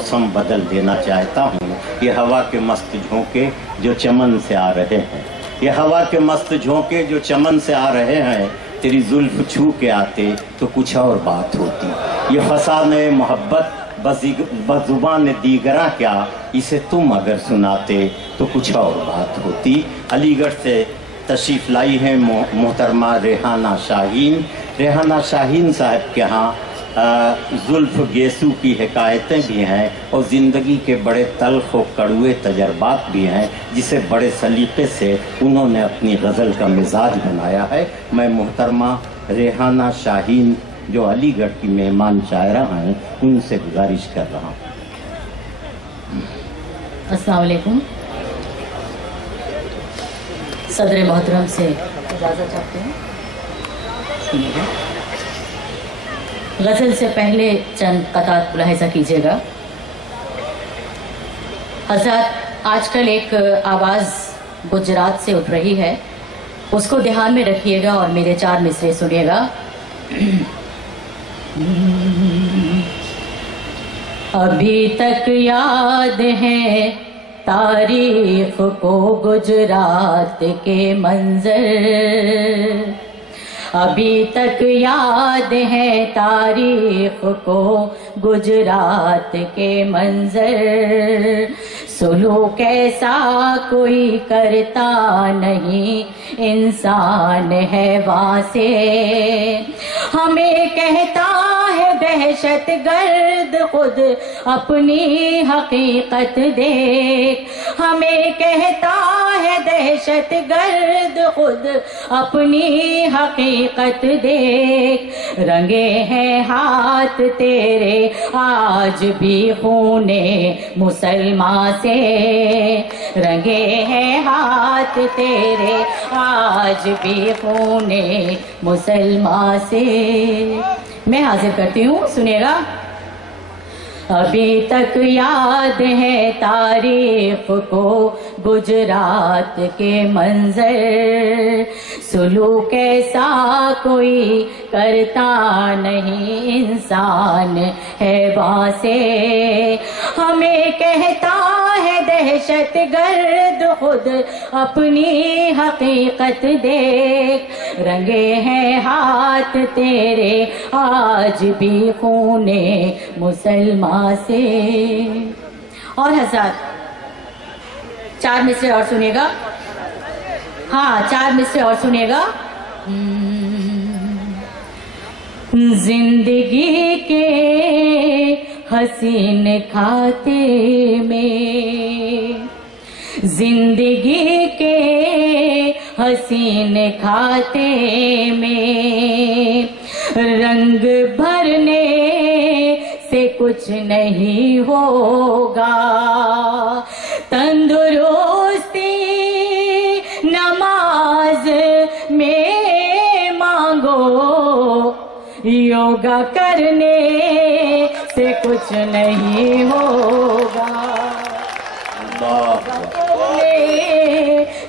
मौसम बदल देना चाहता हूँ। ये हवा के मस्त झोंके जो चमन से आ रहे हैं, ये हवा के मस्त झोंके जो चमन से आ रहे हैं, तेरी जुल्फ छू के आते तो कुछ और बात होती। ये फसाने मोहब्बत बज़ुबान दीगरा क्या, इसे तुम अगर सुनाते तो कुछ और बात होती। अलीगढ़ से तशरीफ़ लाई हैं मोहतरमा रेहाना शाहीन। रेहाना शाहीन साहब के यहाँ जुल्फ गेसू की हिकायतें भी हैं और ज़िंदगी के बड़े तल्ख़ और कड़वे तजर्बात भी हैं, जिसे बड़े सलीक़े से उन्होंने अपनी गज़ल का मिजाज बनाया है। मैं मोहतरमा रेहाना शाहीन जो अलीगढ़ की मेहमान शायरा हैं, उनसे गुजारिश कर रहा हूँ। अस्सलाम वालेकुम। सदर मोहतरम से इजाज़त चाहते हैं। गज़ल से पहले चंद क़तात मुलाहिज़ा कीजिएगा। हज़रात, आजकल एक आवाज़ गुजरात से उठ रही है, उसको ध्यान में रखिएगा और मेरे 4 मिसरे सुनिएगा। अभी तक याद है तारीख को गुजरात के मंजर, अभी तक याद है तारीख को गुजरात के मंजर। सुलूक ऐसा कोई करता नहीं इंसान है वहाँ से, हमें कहता है दहशत गर्द खुद अपनी हकीकत देख, हमें कहता है दहशत गर्द खुद अपनी हकीकत देख। रंगे हैं हाथ तेरे आज भी खूने मुसलमान से, रंगे हैं हाथ तेरे आज भी खूने मुसलमान से। मैं हाजिर करती हूँ, सुनिएगा। अभी तक याद है तारीख को गुजरात के मंजर, सुलूक ऐसा कोई करता नहीं इंसान है वहाँ से, हमें कहता है दहशत गर्द खुद अपनी हकीकत देख। रंगे हैं हाथ तेरे आज भी खूने मुसलमान से। और हज़रात, 4 मिसरे और सुनिएगा। हाँ, 4 मिसरे और सुनिएगा। जिंदगी के हसीन खाते में, जिंदगी के हसीन खाते में रंग भरने से कुछ नहीं होगा। तंदुरुस्ती नमाज में मांगो, योगा करने से कुछ नहीं होगा, करने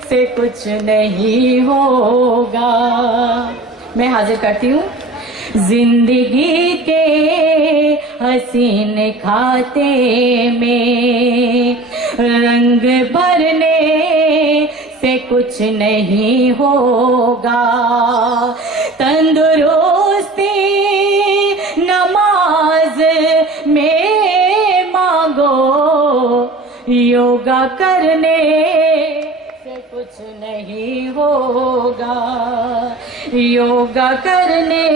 से कुछ नहीं होगा। मैं हाजिर करती हूँ। जिंदगी के हसीन खाते में रंग भरने से कुछ नहीं होगा। तंदुरुस्ती नमाज में मांगो, योगा करने से कुछ नहीं होगा, योगा करने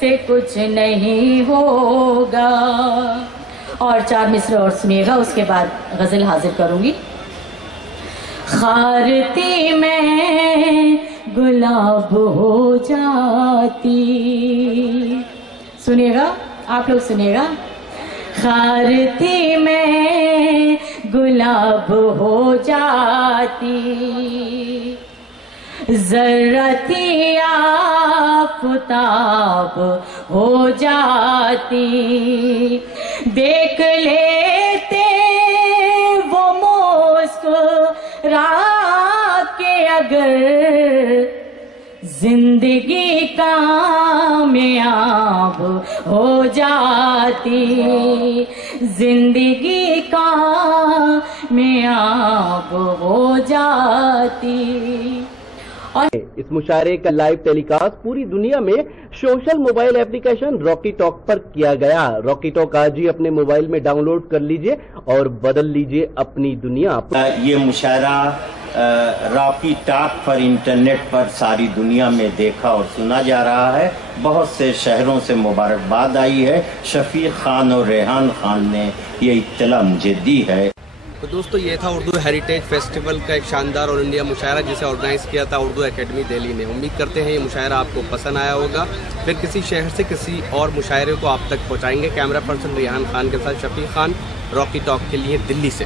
से कुछ नहीं होगा। और 4 मिसरे और सुनिएगा, उसके बाद गजल हाजिर करूंगी। खारती मैं गुलाब हो जाती, सुनिएगा आप लोग, सुनिएगा। खारती मैं गुलाब हो जाती, जरा थी आफताब हो जाती। देख लेते वो मुस्कुरा के अगर जिंदगी कामयाब ہو جاتی، زندگی کامیاب ہو جاتی۔ اس مشاعرے کا لائیو ٹیلی کاسٹ پوری دنیا میں سوشل موبائل اپلیکیشن راکی ٹاک پر کیا گیا۔ راکی ٹاک آج ہی اپنے موبائل میں ڈاؤن لوڈ کر لیجئے اور بدل لیجئے اپنی دنیا۔ یہ مشاعرہ راکی ٹاک پر انٹرنیٹ پر ساری دنیا میں دیکھا اور سنا جا رہا ہے۔ بہت سے شہروں سے مبارکباد آئی ہے۔ شفیق خان اور ریحان خان نے یہ اطلاع مجھے دی ہے۔ تو دوستو یہ تھا اردو ہیریٹیج فیسٹیول کا ایک شاندار اور انڈیا مشاعرہ جسے آرگنائز کیا تھا اردو اکیڈمی دہلی نے۔ امید کرتے ہیں یہ مشاعرہ آپ کو پسند آیا ہوگا۔ پھر کسی شہر سے کسی اور مشاعرے کو آپ تک پہنچائیں گے۔ کیمرہ پرسن ریحان خان کے ساتھ شفیق خان، راکی ٹاک کے لیے دلی سے۔